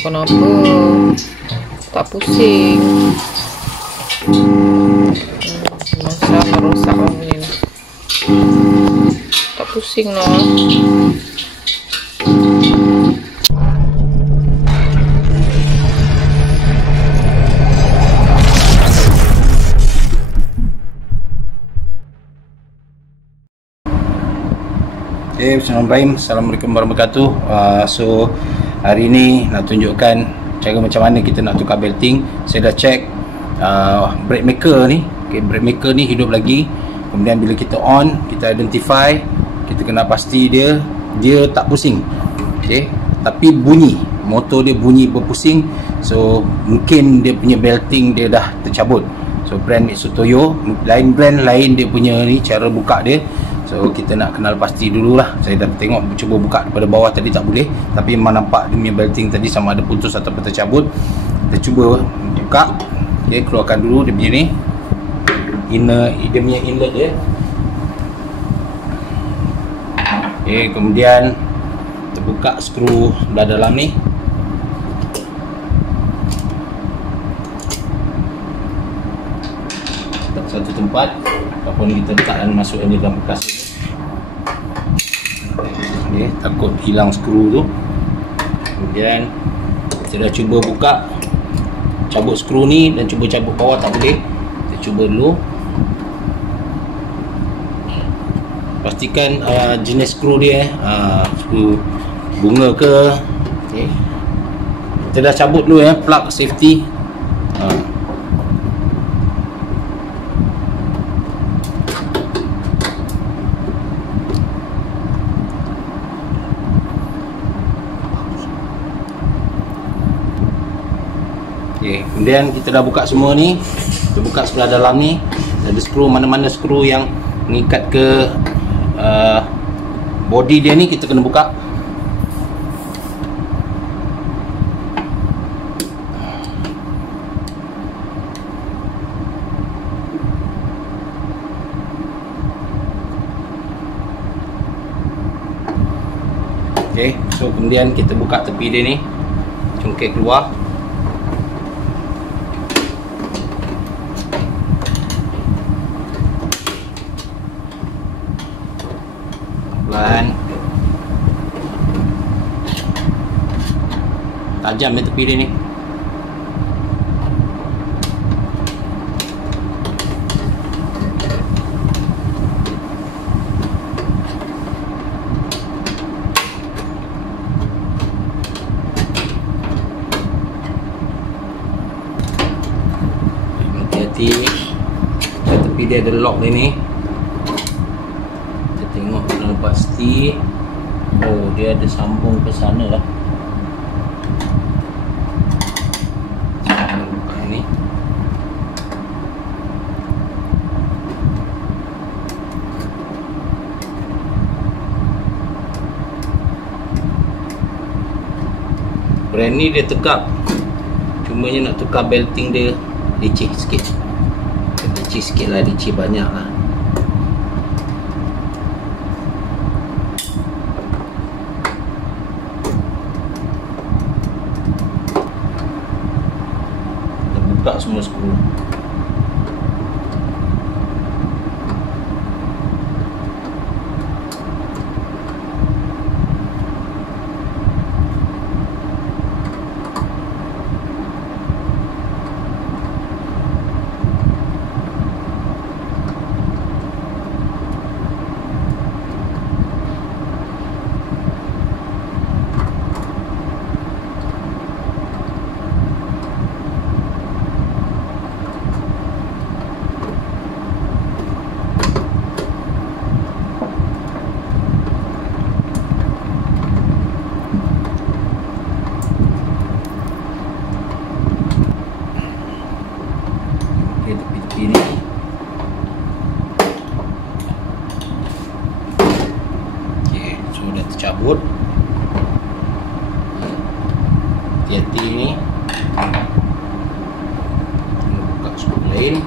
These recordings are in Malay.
kenapa tak pusing. Masa rusak ini tak pusing lah. Bismillahirrahmanirrahim. Assalamualaikum warahmatullahi wabarakatuh. So hari ini nak tunjukkan cara macam mana kita nak tukar belting. Saya dah check brake maker ni. Brake maker ni hidup lagi. Kemudian bila kita on, kita identify, kita kena pasti dia tak pusing. Tapi bunyi, motor dia bunyi berpusing. So mungkin dia punya belting dia dah tercabut. So brand Mitsutoyo, lain brand lain dia punya ni cara buka dia. So kita nak kenal pasti dululah. Saya dah tengok, cuba buka daripada bawah tadi tak boleh, tapi memang nampak dia punya belting tadi sama ada putus ataupun tercabut. Kita cuba buka. Keluarkan dulu dia punya ni dia punya inlet dia. Kemudian kita buka skru sebelah dalam ni. Satu tempat ataupun kita letakkan, masukkan dia dalam bekas ni. Takut hilang skru tu. Kemudian kita dah cuba buka, cabut skru ni dan cuba cabut bawah tak boleh. Kita cuba dulu. Pastikan jenis skru dia, skru bunga ke. Kita dah cabut dulu plug safety. Kemudian kita dah buka semua ni. Kita buka sebelah dalam ni. Ada skru, mana-mana skru yang mengikat ke body dia ni kita kena buka. So kemudian kita buka tepi dia ni, cungkil keluar. Tajam tepi dia ni. Hati-hati, tepi dia ada lock dia ni. Kita tengok kena pasti. Oh, dia ada sambung ke sana lah. Buka ni. Brand ni dia tegak, cumanya nak tukar belting dia licin sikit. Licin sikit lah, licin banyak lah. Buka semua skru. Tepi-tepi ni. So dah tercabut. Hati-hati ni. Buka skru lain.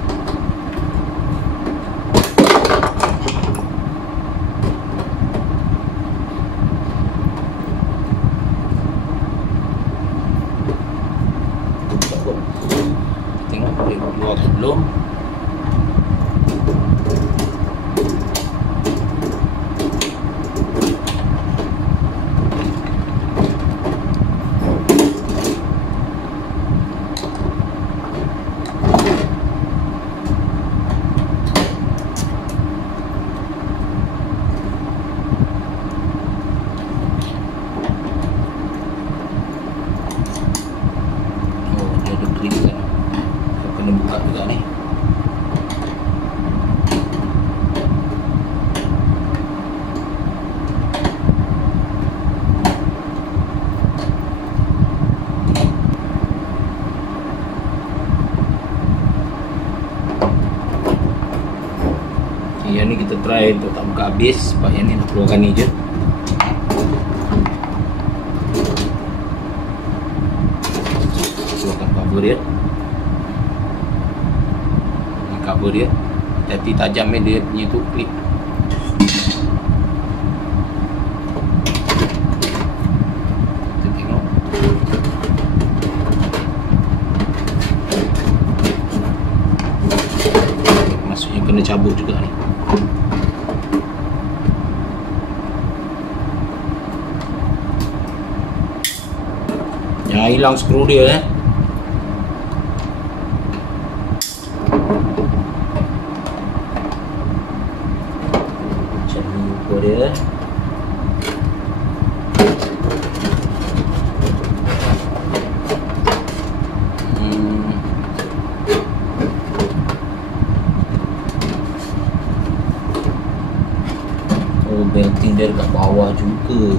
Yang ni kita try untuk tak buka habis, sebab yang ni nak keluarkan ni je. Keluarkan cover dia. Ini cover dia. Hati tajam dia punya tu klip. Kita tengok. Maksudnya kena cabut juga ni. Jangan hilang skru dia Macam ni ukur dia. Oh, belting dia dekat bawah juga.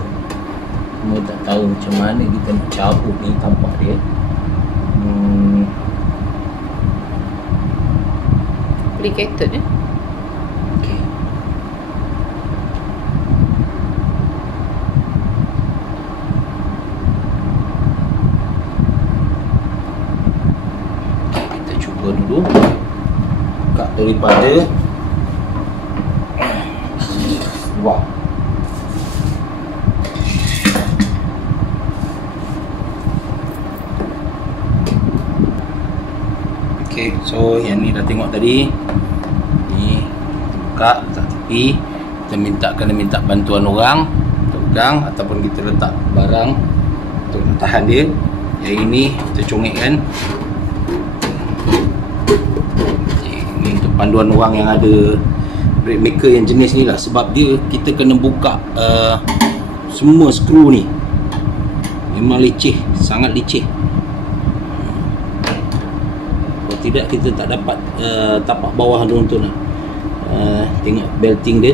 Cuma tak tahu macam mana kita nak cabut ni, tampak dia. Complicated ya. Okay. Kita cuba dulu buka daripada luar. Okay, so yang ni dah tengok tadi. Ni buka tak tepi. Kita kena minta bantuan orang untuk pegang, ataupun kita letak barang untuk tahan dia. Yang ini kita congekkan. Okay, ini untuk panduan orang yang ada brake maker yang jenis ni lah. Sebab dia kita kena buka semua skru ni. Memang leceh, sangat leceh. Tidak, kita tak dapat tapak bawah tu untuk nak tengok belting dia.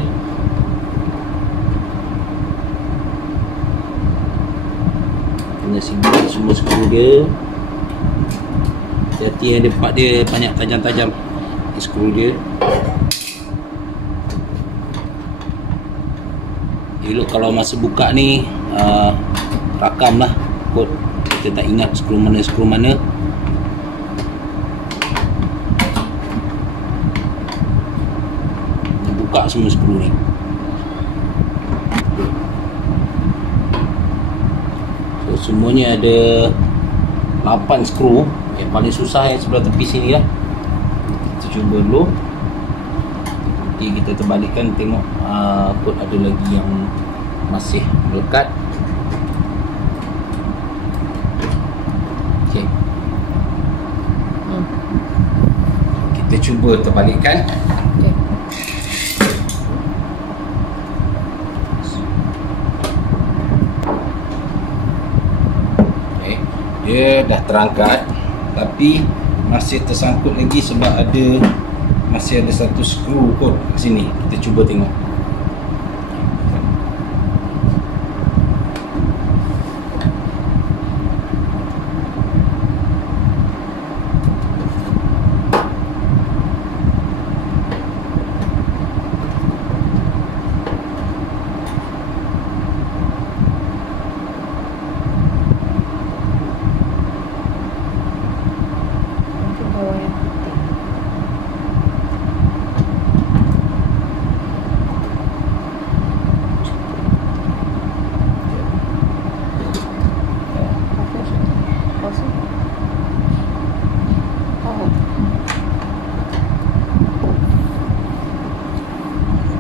Kena singkat semua skru dia. Hati-hati yang dia part dia banyak tajam-tajam skru dia. Elok kalau masa buka ni rakam lah kod. Kita tak ingat skru mana. Buka semua skru ni. So semuanya ada 8 skru. Yang paling susah yang sebelah tepi sini lah. Kita cuba dulu. Nanti kita terbalikkan, tengok kot ada lagi yang masih melekat. Okay. Kita cuba terbalikkan. Dia dah terangkat, tapi masih tersangkut lagi sebab masih ada satu skru kot kat sini. Kita cuba tengok.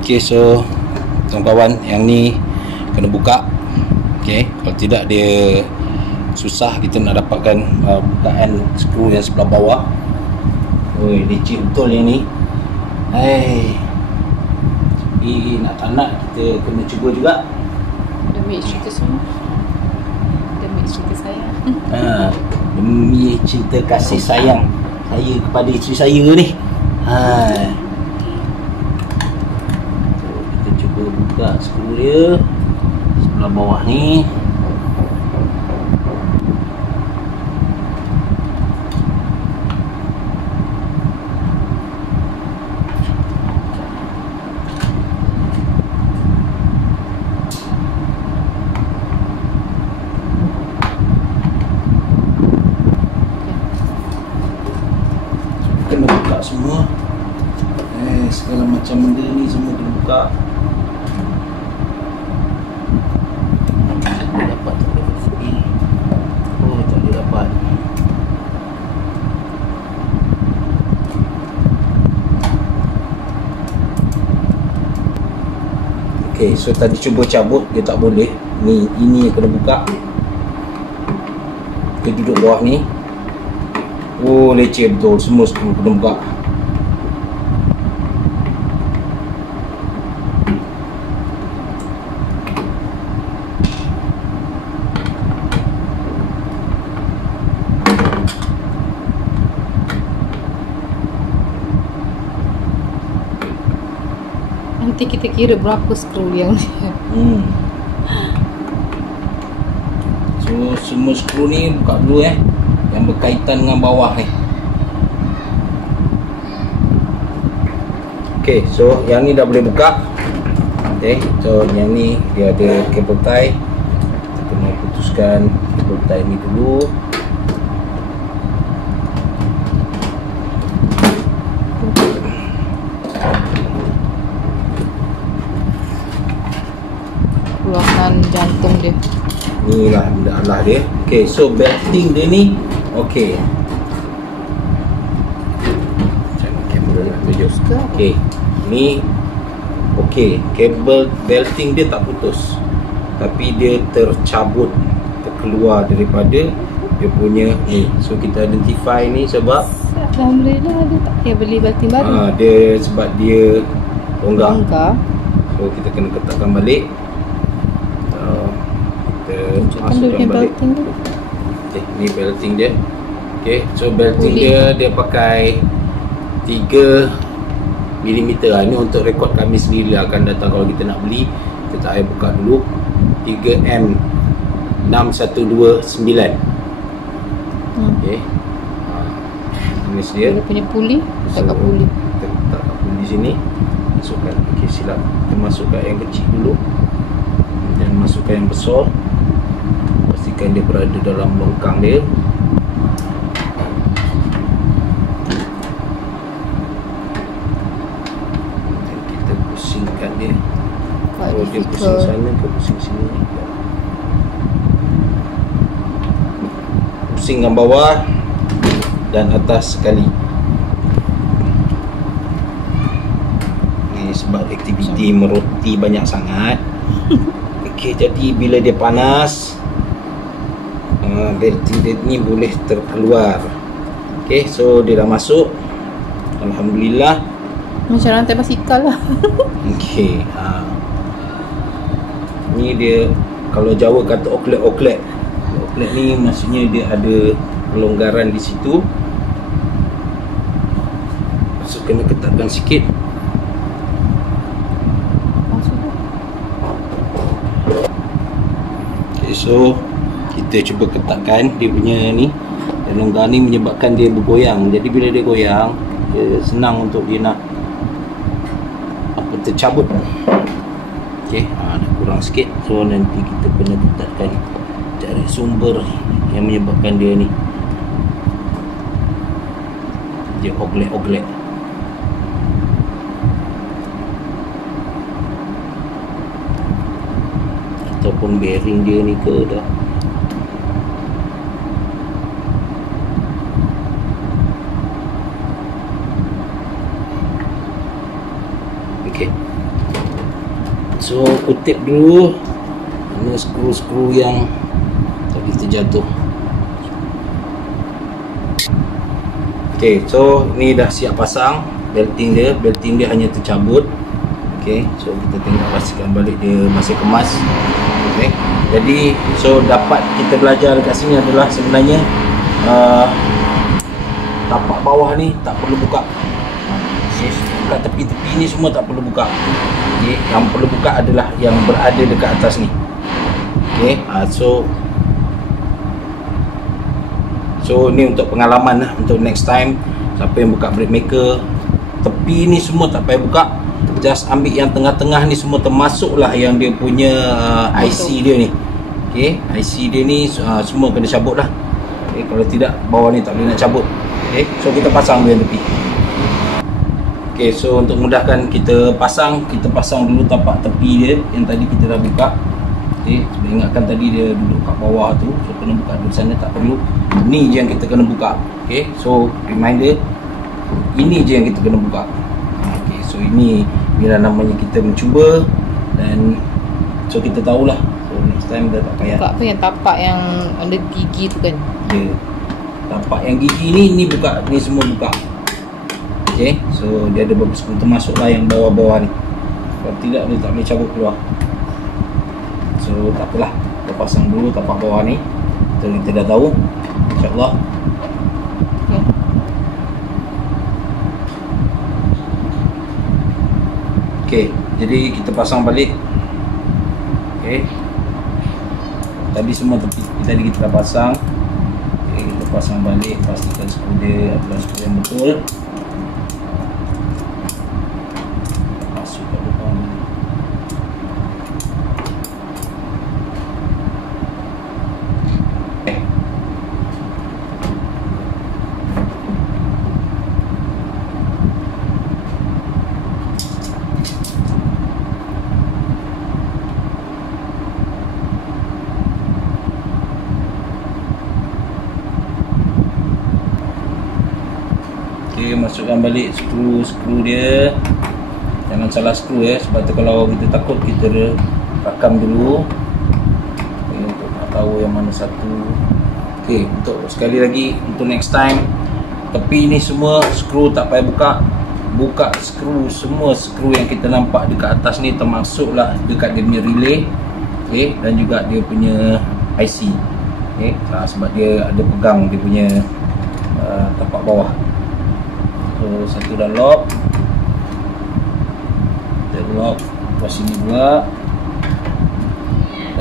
Okay, so kawan-kawan, yang ni kena buka. Okay, kalau tidak dia susah kita nak dapatkan bukaan skru yang sebelah bawah. Oi, licin betul yang ni. Tapi nak tak nak kita kena cuba juga. Demi isteri kita semua. Demi isteri kita sayang. Demi cinta kasih sayang saya kepada isteri saya ni. Kita cuba buka skru dia sebelah bawah ni. segala macam benda ni semua dibuka. Tak boleh dapat, tak boleh free. Oh, tak boleh dapat. Okay, so tadi cuba cabut, dia tak boleh. Ini yang kena buka. Dia duduk bawah ni. Oh, leceh betul. Semua skru kena buka. Nanti kita kira berapa skru yang dia. So semua skru ni buka dulu yang berkaitan dengan bawah ni. Okay, so yang ni dah boleh buka. Okay, so yang ni dia ada kabel tie. Kita kena putuskan kabel tie ni dulu. Keluarkan jantung dia. Ni lah benda Allah dia. Okay, so belting dia ni okay. Jangan kamera nak tunjuk. Okay, ni okay. Kabel belting dia tak putus, tapi dia tercabut, terkeluar daripada dia punya ni. So kita identify ni sebab Alhamdulillah dia tak payah beli belting baru. dia sebab dia longgar. So kita kena ketatkan balik. Tunjukkan dia punya belting dia. Okay, ni belting dia. Okay, so belting dia pakai 3 mm. Ini untuk rekod kami sendiri akan datang kalau kita nak beli. Kita tak payah buka dulu. 3M6129. Okay. Ini dia. Dia punya puli, letak kat puli. Kita letak kat puli sini. Masukkan. Okay, silap. Kita masukkan yang kecil dulu. Dan masukkan yang besar. Pastikan dia berada dalam longkang dia. Dan kita pusingkan dia. Kalau dia pusing sana ke pusing sini. Pusingkan bawah dan atas sekali. Ini sebab aktiviti meroti banyak sangat. Okey, jadi bila dia panas, belting dia ni boleh terkeluar. Okey, so dia dah masuk. Alhamdulillah. Macam rantai basikal lah. Okey, ni dia kalau Jawa kata oklet-oklet. Oklet ni maksudnya dia ada pelonggaran di situ. So kena ketatkan sikit. Okay, so kita cuba ketatkan dia punya ni. Dan longgar ni menyebabkan dia bergoyang. Jadi bila dia goyang, dia senang untuk dia nak tercabut. Okey, dah kurang sikit. So nanti kita kena ketatkan, cari sumber yang menyebabkan dia ni dia oglek-oglek. Ataupun bearing dia ni ke dah. Okey. So kutip dulu ini skru-skru yang tadi terjatuh. Okey, so ni dah siap pasang belting dia. Belting dia hanya tercabut. Okey, so kita tengok pastikan balik dia masih kemas. Okey. Jadi so dapat kita belajar dekat sini adalah sebenarnya tapak bawah ni tak perlu buka. Dekat tepi-tepi ni semua tak perlu buka. Okey, yang perlu buka adalah yang berada dekat atas ni. Okey, so ni untuk pengalaman lah, untuk next time siapa yang buka brake maker, tepi ni semua tak payah buka. Just ambil yang tengah-tengah ni semua, termasuklah yang dia punya IC dia ni. Okey, IC dia ni semua kena cabut lah. Okey, kalau tidak bawah ni tak boleh nak cabut. Okey, so kita pasang dia tepi. Ok, Okay, so untuk mudahkan kita pasang dulu tapak tepi dia yang tadi kita dah buka. Okay, ingatkan tadi dia duduk kat bawah tu, so kena buka dari sana, tak perlu. Ni je yang kita kena buka. Okay, so reminder, ini je yang kita kena buka. Okay, so ini bila namanya kita mencuba, dan so kita tahulah. So next time dah tak payah. Buka apa yang tapak yang ada gigi tu kan? Ya, tapak yang gigi ni buka, ni semua buka. Okay, so dia ada beberapa skru, termasuklah yang bawah-bawah ni. Kalau tidak dia tak boleh cabut keluar. So tak apalah, kita pasang dulu tapak bawah ni. Kita dah tahu, insyaAllah. Okay, jadi kita pasang balik. Okay, tadi semua tepi tadi kita dah pasang. Okay, kita pasang balik, pastikan skru dia adalah skru yang betul. Masuk ke depan. Okay, masukkan balik skru dia. Jangan salah skru ya, sebab tu kalau kita takut, kita rakam dulu. Okay, untuk nak tahu yang mana satu. Okay, untuk sekali lagi, untuk next time, tepi ni semua skru tak payah buka. Buka skru, semua skru yang kita nampak dekat atas ni, termasuklah dekat dia punya relay. Okay, dan juga dia punya IC. Okay, sebab dia ada pegang dia punya tapak bawah. So satu dah lock, kita lock ke sini pula,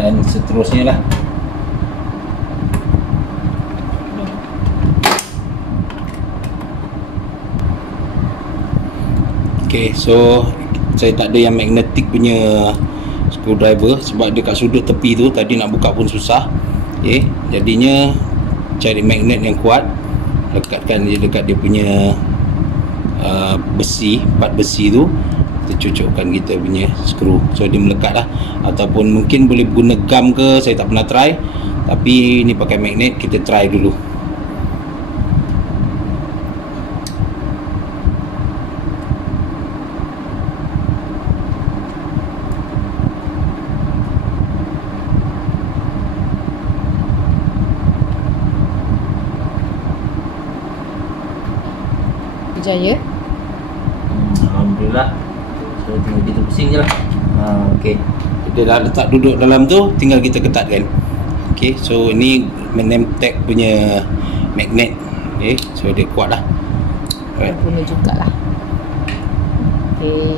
dan seterusnya lah. Okay, so saya tak ada yang magnetic punya screwdriver sebab dekat sudut tepi tu tadi nak buka pun susah. Okay, jadinya cari magnet yang kuat, lekatkan dia dekat dia punya besi, part besi tu, kita cucukkan kita punya skru, so dia melekat lah. Ataupun mungkin boleh guna gam ke, saya tak pernah try, tapi ni pakai magnet, kita try dulu. Berjaya. Alhamdulillah. So tinggal kita pusing je lah. Okay, dia dah letak duduk dalam tu, tinggal kita ketatkan. Okay, so ini name tag punya magnet. Okay, so dia kuat lah. Alright, guna jugalah. Okay.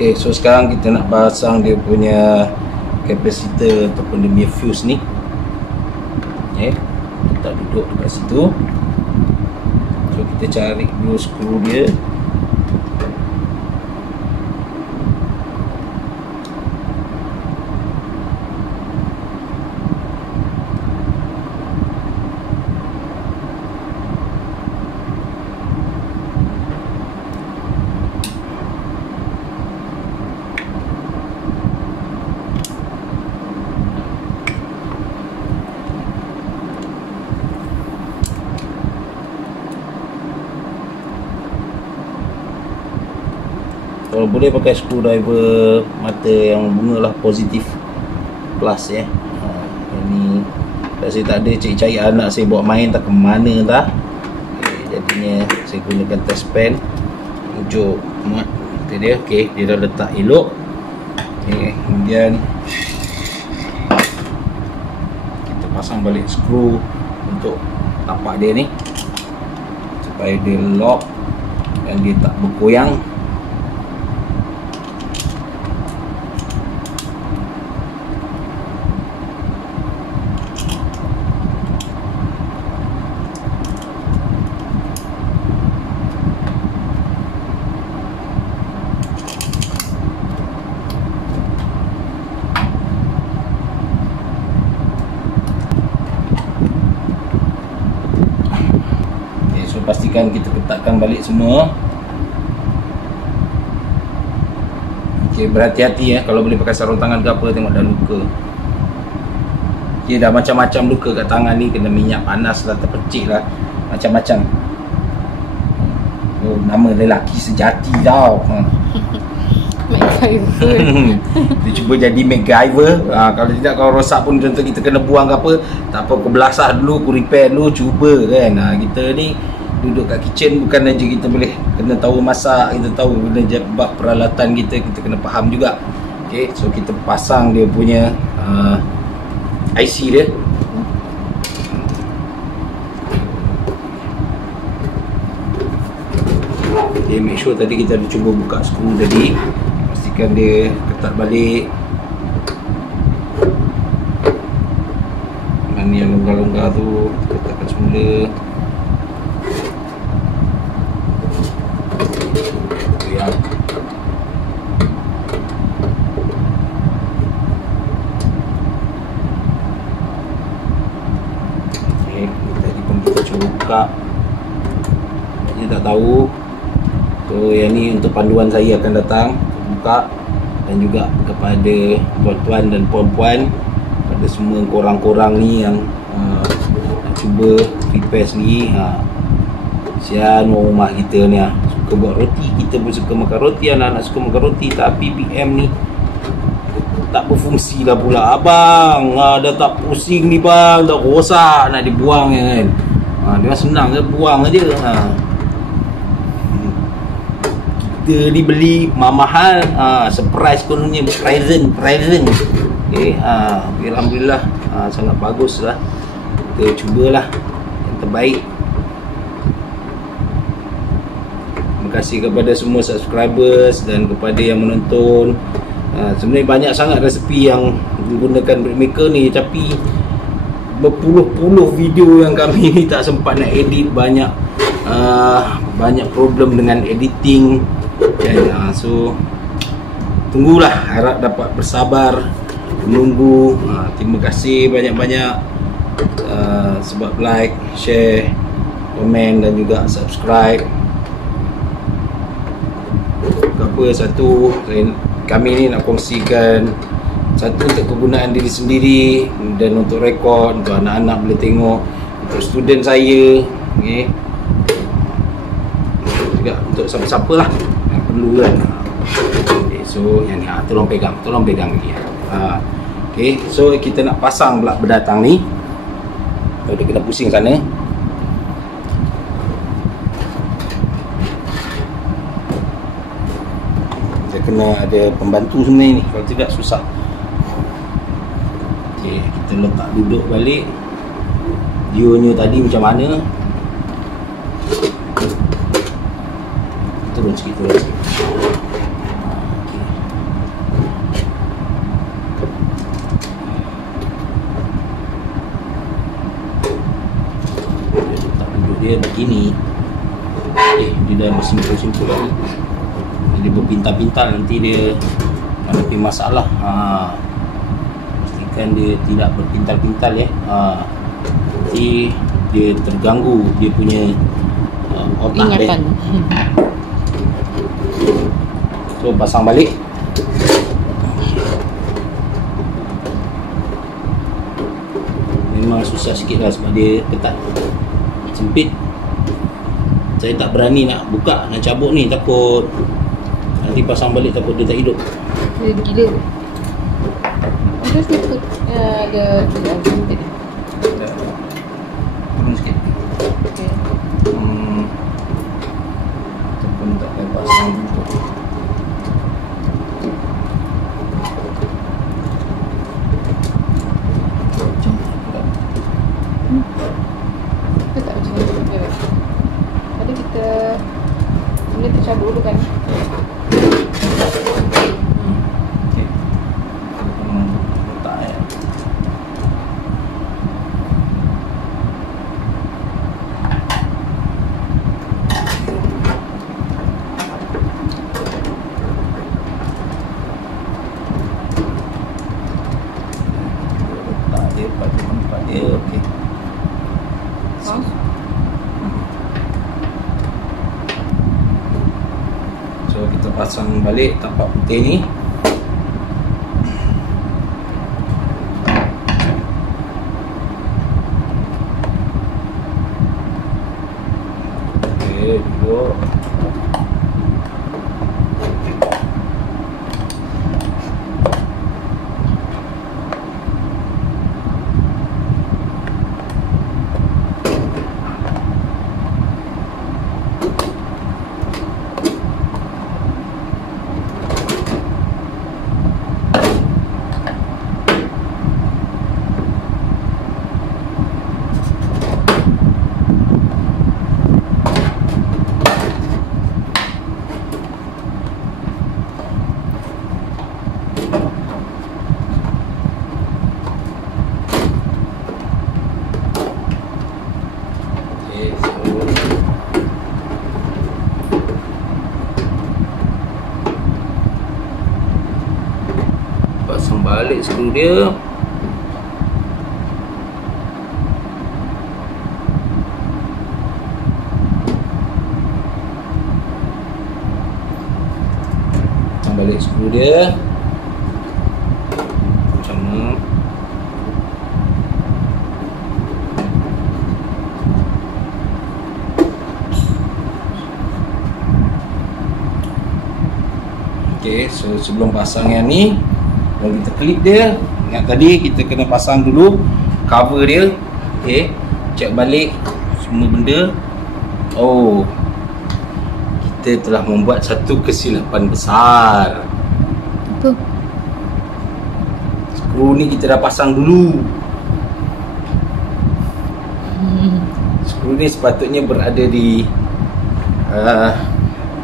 Okay, so sekarang kita nak pasang dia punya kapasitor ataupun dia punya fuse ni. Okay, kita duduk dekat situ. So kita cari dulu skru dia. Kalau boleh pakai screwdriver mata yang bunga lah, positif plus ya. Ini saya tak ada cari anak saya buat main tak ke mana dah. Okay, jadinya saya gunakan test pen, ujuk muat tu dia. Okay, dia dah letak elok. Okay, kemudian kita pasang balik skru untuk tapak dia ni supaya dia lock dan dia tak bergoyang. pastikan kita ketatkan balik semua. Okey, berhati-hati ya kalau boleh pakai sarung tangan ke apa, tengok dah luka. Okey, dah macam-macam luka kat tangan ni, kena minyak panas lah, terpercik lah, macam-macam. Oh, nama lelaki sejati tau. MacGyver. Dia cuba jadi MacGyver. Kalau tidak, kalau rosak pun contoh kita kena buang ke apa, tak apa, aku belasah dulu, aku repair dulu, cuba kan. Kita ni duduk kat kitchen bukan aja kita boleh kena tahu masak, kita tahu kena bab peralatan kita kena faham juga. Okay, so kita pasang dia punya IC dia. Okay, make sure tadi kita ada cuba buka skru tadi, pastikan dia ketat balik. Mana yang longgar-longgar tu ketatkan semula. Goyang. Okay, tadi pun kita cuba buka, dia tak tahu. So yang ni untuk panduan saya akan datang buka, dan juga kepada tuan-tuan dan puan-puan, pada semua korang-korang ni yang cuba repair sendiri. Sian rumah kita ni suka buat roti, kita pun suka makan roti, anak-anak suka makan roti, tapi PM ni tak berfungsi lah pula. Abang dah tak pusing ni bang, dah rosak nak dibuang kan. Dia senang je, buang aja. Kita dibeli mahal, surprise kononnya, present. Okay, alhamdulillah, sangat bagus lah. Kita cubalah yang terbaik. Terima kasih kepada semua subscribers dan kepada yang menonton. Sebenarnya banyak sangat resepi yang menggunakan BreadMaker ni, tapi berpuluh-puluh video yang kami ni tak sempat nak edit. Banyak problem dengan editing. So tunggulah, harap dapat bersabar menunggu. Terima kasih banyak-banyak sebab like, share, komen dan juga subscribe. Satu, kami ni nak kongsikan, satu untuk kegunaan diri sendiri, dan untuk rekod, untuk anak-anak boleh tengok, untuk student saya, okay. Juga untuk siapa-siapa lah yang perlu kan. Okay, so yang ni tolong pegang lagi. Okay, so kita nak pasang pula berdatang ni. Dia kena pusing sana. Kita kena ada pembantu sebenarnya ni, kalau tidak susah. Okay, kita letak duduk balik. View-nya tadi macam mana? Turun sikit. Dia begini. Dia dah bersimpul-simpul lagi. Dia berpintal-pintal, nanti dia hadapi masalah. Pastikan dia tidak berpintal-pintal ya. Nanti dia terganggu dia punya otak dia. So pasang balik. Memang susah sikit lah sebab dia ketat, sempit. Saya tak berani nak buka, nak cabut ni, takut nanti pasang balik takut dia tak hidup. Dia gila. Terus dia put ada sempit. Turun sikit. Okay. Ataupun tak payah pasang dulu. Kita tak macam ni. Tadi kita boleh tercabut dulu kan. Okay. Letak dia pada tempat dia. Okay. pasang balik tapak putih ni. Okey, duduk. Pasang balik skru dia. Pasang balik skru dia. Sama. Okey, so sebelum pasang yang ni, kalau kita klip dia, ingat tadi kita kena pasang dulu cover dia. Okey, cek balik semua benda. Oh, kita telah membuat satu kesilapan besar. Apa? Skru ni kita dah pasang dulu. Skru ni sepatutnya berada di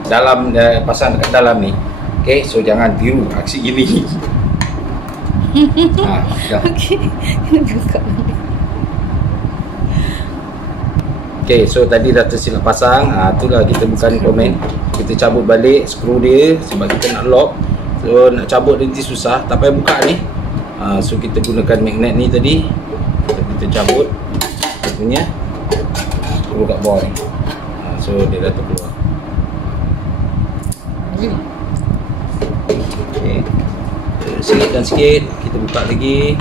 dalam, pasang dekat dalam ni. Okey, so jangan tiru aksi gini. Okey. Buka. Okay, so tadi dah tersilap pasang. Itulah kita bukan komen. Kita cabut balik skru dia sebab kita nak lock. So nak cabut nanti susah. Tak payah buka ni. So kita gunakan magnet ni tadi. Kita cabut dia punya skru kat bawah ni. So dia dah terkeluar. Okay, selitkan sikit. Kita buka lagi.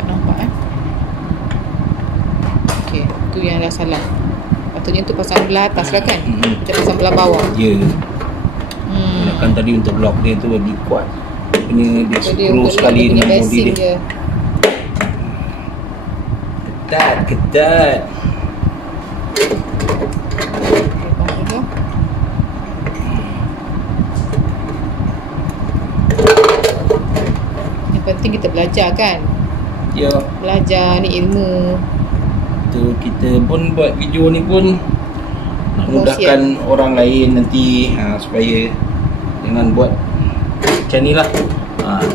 Tak nampak Okey, tu yang dah salah. Patutnya tu pasang belah atas lah kan? Macam pasang belah bawah. Ya. Gunakan tadi untuk lock dia tu lagi kuat. Dia skru sekali dengan body dia. Ketat. Yang penting kita belajar kan? Ya. Belajar ni ilmu. Tu kita pun buat video ni pun nak mudahkan orang lain nanti, supaya jangan buat macam ni lah.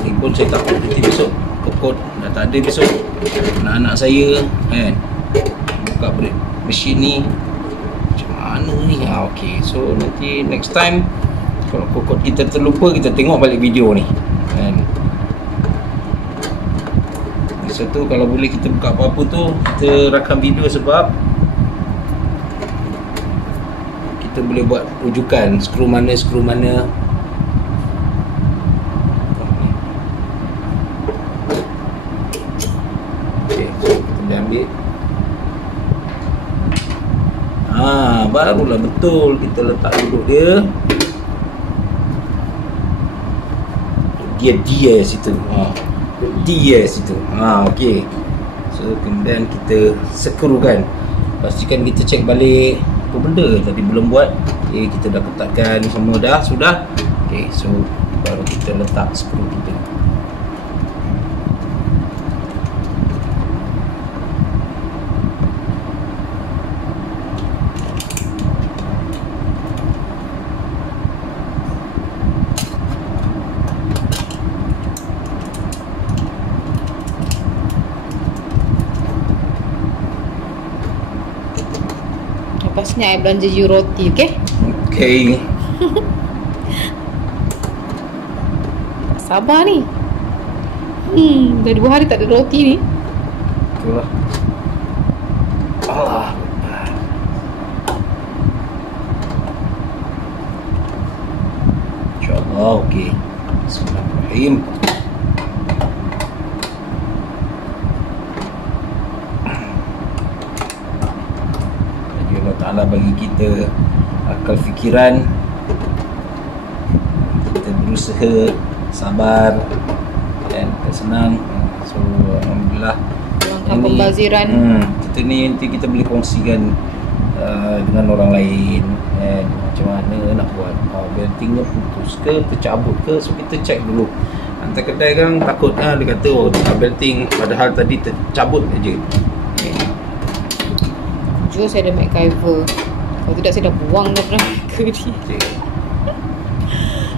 Ni pun saya takut nanti besok kod dah tak ada besok anak-anak saya kan buka mesin ni macam mana ni. Okay, so nanti next time kalau kod kita terlupa, kita tengok balik video ni kan. Masa tu kalau boleh kita buka apa-apa tu, kita rakam video sebab kita boleh buat rujukan skru mana. Okay, so kita boleh ambil. Barulah betul kita letak duduk dia. Dia situ. Dia situ. Okey. So kemudian kita skrukan. Pastikan kita cek balik apa benda tadi belum buat. Okey, kita dah ketatkan semua dah, sudah. Okey, so baru kita letak skru kita. Lepasnya saya belanja you roti, okey? Okey. Tak sabar ni. Dah 2 hari tak ada roti ni. Itulah. Allah. Okey. Bismillahirrahmanirrahim. Jadi Allah Ta'ala bagi kita akal fikiran, kita berusaha, sabar dan kita senang. So alhamdulillah Langkah pembaziran. kita ni nanti kita boleh kongsikan dengan orang lain kan, macam mana nak buat beltingnya putus ke tercabut ke. So kita check dulu. Hantar kedai kan takut dia kata oh tukar belting padahal tadi tercabut aja. Jujur saya ada MacGyver. Kalau tidak saya dah buang dah pernah ke dia.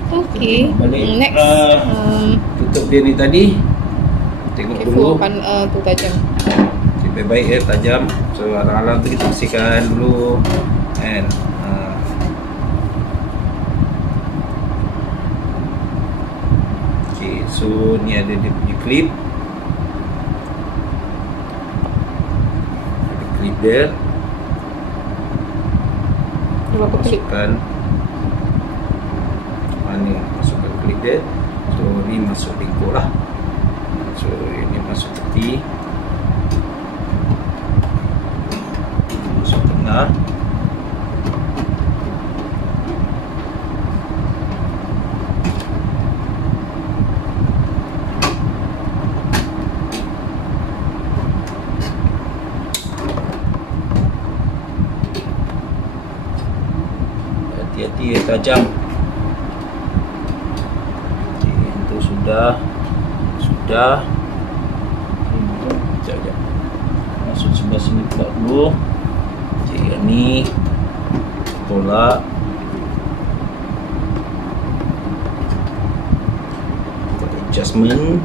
Okay. Next. Tutup dia ni tadi. Tengok dulu. Tu tajam. Okay, baik tajam. So alang-alang tu kita bersihkan dulu. And okay, so ni ada dia punya clip. Ada clip dia. Berapa klik? Masukkan mana? Masukkan clip dia. So ni masuk lingkup lah. So ini masuk peti, masuk tengah. Hati-hati dia tajam. Okay, itu sudah. Sekejap. Masuk sebelah sini pula dulu. Okay, yang ni tolak. Adjustment.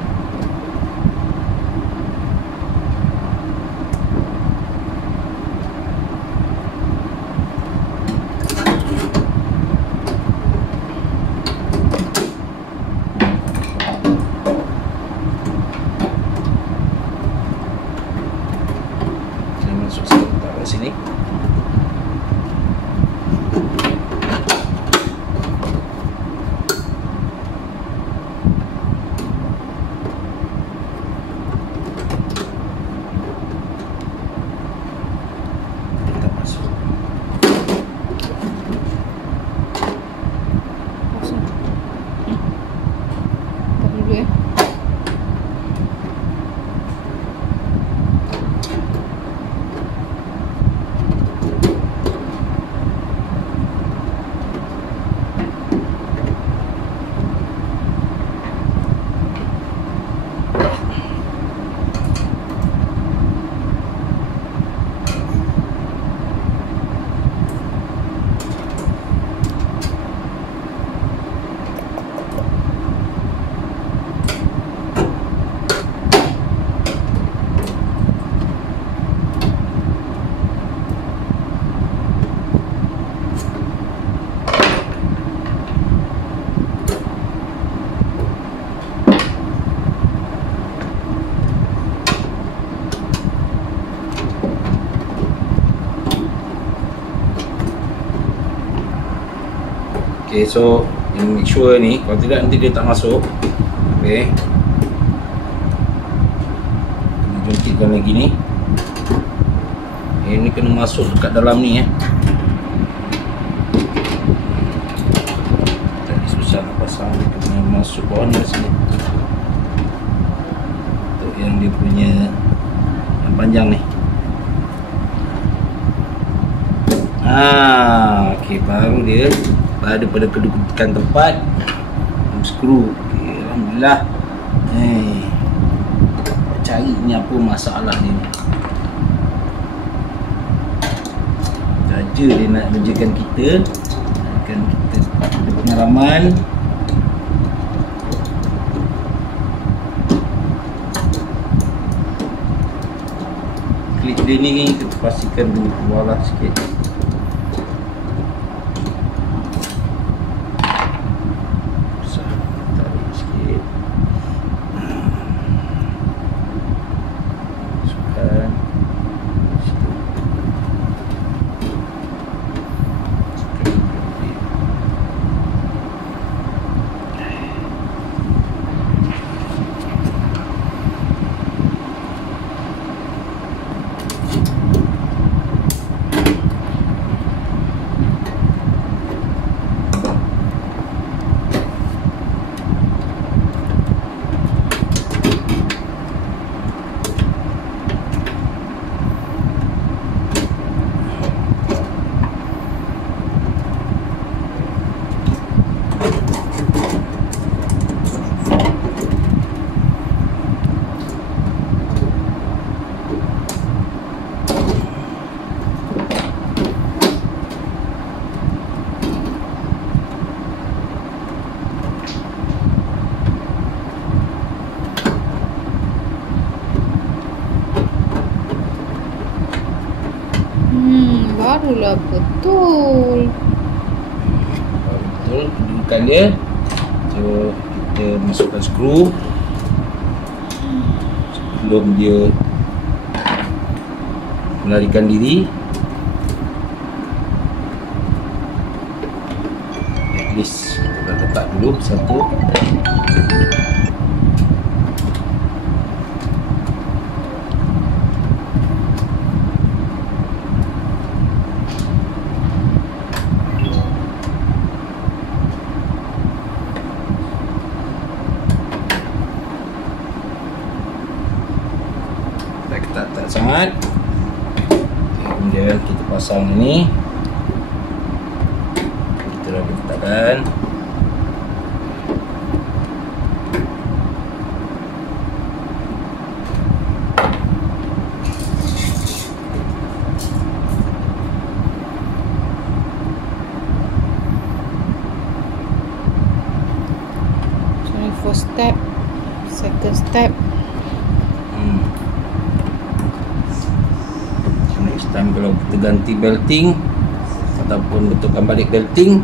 Masuk sini. Kita masuk. Tak dulu ya. Okay, so make sure ni, kalau tidak nanti dia tak masuk. Okay, jungkitkan lagi ni. Ini kena masuk dekat dalam ni tadi susah nak pasang, dia kena masuk bawah ni sini. Untuk yang dia punya yang panjang ni. Okay, baru dia daripada kedudukan tempat skru. Okay, alhamdulillah. Cari ni apa masalah ni. Saja dia nak kerjakan kita. Kan kita ada pengalaman. Klip dia ni kita pastikan dulu keluar lah sikit. barulah betul. Betul, kedudukan dia. So kita masukkan skru sebelum dia melarikan diri. At least kita letak dulu satu. Tak sangat. Kemudian kita pasang ini. Kita dah letakkan. So ni first step, second step. Next time kalau kita ganti belting ataupun betulkan balik belting,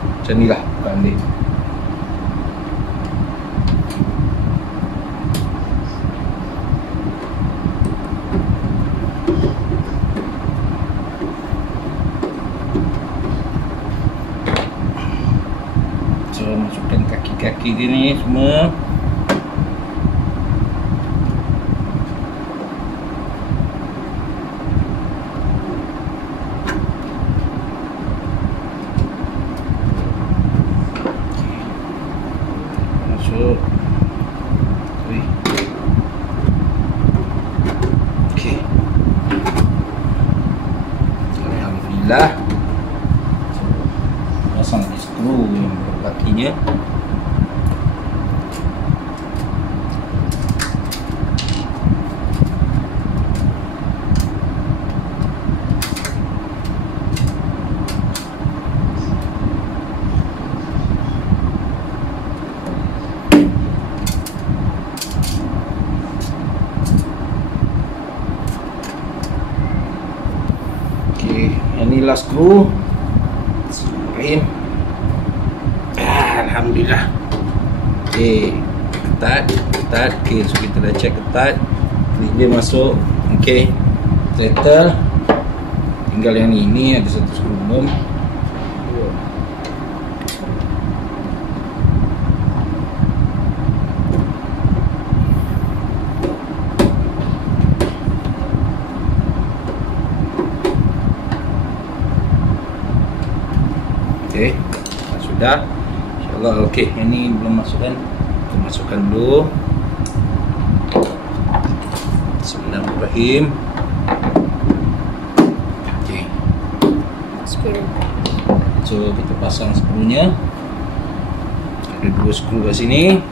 macam ni lah balik. So masukkan kaki-kaki dia ni semua. Okey. Alhamdulillah. Pasang skru yang berlakinya. Inilah skru. Bismillahirrahmanirrahim. Alhamdulillah. Okey, ketat. Okey, so kita dah check ketat. Klik dia masuk. Okey, settle. Tinggal yang ni ada satu skru belum. Okey, sudah. InsyaAllah. Okey, yang ni belum masuk kan. Kita masukkan dulu. Bismillahirrahmanirrahim. Okey, Skru. so kita pasang skrunya. Ada 2 skru kat sini.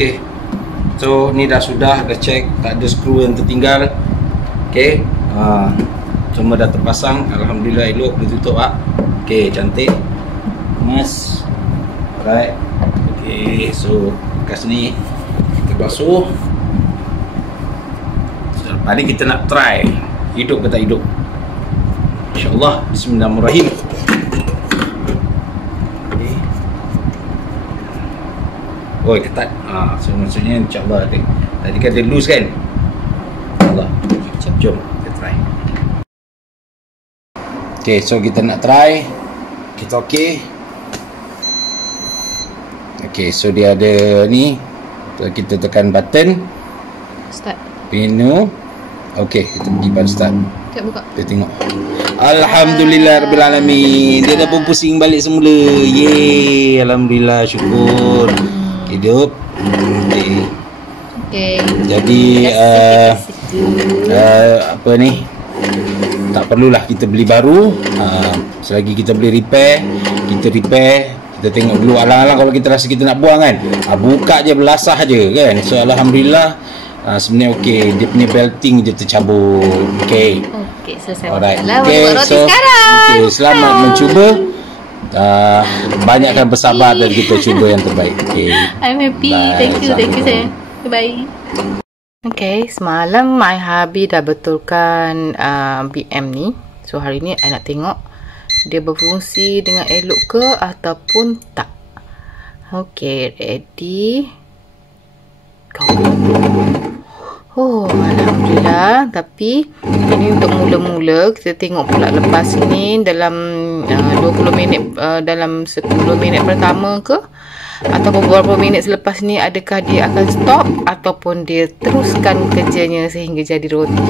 Okey, so ni dah check, tak ada skru yang tertinggal. Okey, semua dah terpasang. Alhamdulillah, elok, boleh tutup pak. Okey, cantik, mas. Alright. Okey, so bekas ni kita basuh. So, lepas ni kita nak try hidup ke tak hidup. InsyaAllah. Bismillahirrahmanirrahim. Oh, ketat. So maksudnya insyaAllah tadi kan dia loose kan. InsyaAllah. Jom kita try. Okay, so kita nak try. Kita okay. Okay, so dia ada ni. So kita tekan button Start. menu. Okay, kita pergi pada start. Sekejap buka. Kita tengok. Alhamdulillahirrabbilalamin. Dia dah pun pusing balik semula. Yeay, alhamdulillah, syukur. Hidup. Okay. Okay. Jadi apa ni, tak perlulah kita beli baru. Selagi kita boleh repair, kita repair. Kita tengok dulu, alang-alang kalau kita rasa kita nak buang kan, buka je, belasah je kan. So alhamdulillah sebenarnya okey, dia punya belting je tercabut. Okey. Okey, selesai. Alright. Okay, roti So sekarang. okay, selamat mencuba. Banyakkan bersabar dan kita cuba yang terbaik. Okay. I'm happy. Bye. Thank you sayang. Bye. Okay, semalam my hubby dah betulkan BM ni. So hari ni I nak tengok dia berfungsi dengan elok ke ataupun tak. Okay, ready. Go. Oh, alhamdulillah. Tapi ini untuk mula-mula. Kita tengok pula lepas ni dalam 20 minit, dalam 10 minit pertama ke, ataupun beberapa minit selepas ni, adakah dia akan stop ataupun dia teruskan kerjanya sehingga jadi roti.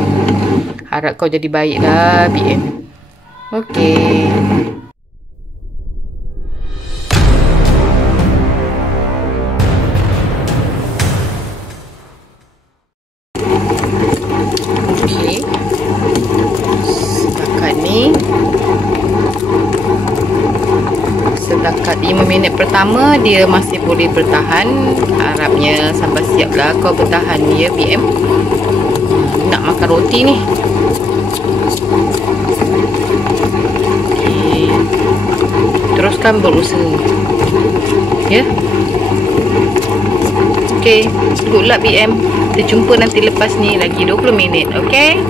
Harap kau jadi baiklah BM. Okey. Okey. Setakat 5 minit pertama dia masih boleh bertahan. Harapnya sampai siaplah kau bertahan ni ya BM. Nak makan roti ni. Okey. Teruskan berusaha. Ya. Okey, good luck BM. Kita jumpa nanti lepas ni lagi 20 minit. Okey.